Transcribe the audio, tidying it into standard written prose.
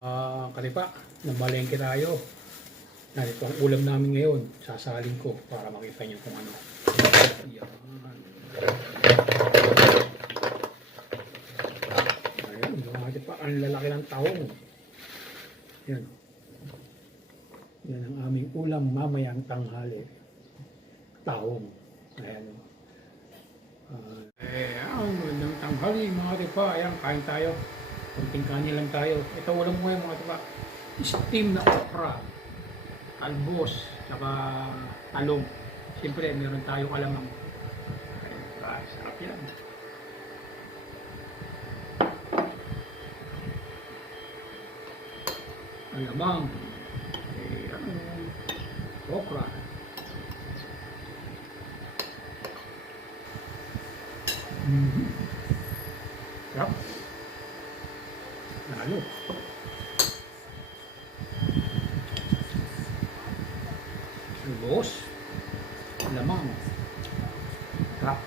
Kalipa, namalengke tayo. Narito ang ulam namin ngayon. Sasalin ko para makita nyo kung ano. Ayan. Ayan, lumaki pa. Ang lalaki ng taong. Yan. Yan ang aming ulam mamayang tanghali. Taong. Ayan. Ang ng tanghali mga tipa. Ayan, kain tayo. Kunting kanin lang tayo. Ito ulam mo ngayon mga tipa. Steam na okra. Albos, saka talong. Siyempre, meron tayong alamang. Ay, sarap yan. Alamang. Okra. Sarap. Lalo. Albos, lamang, sarap.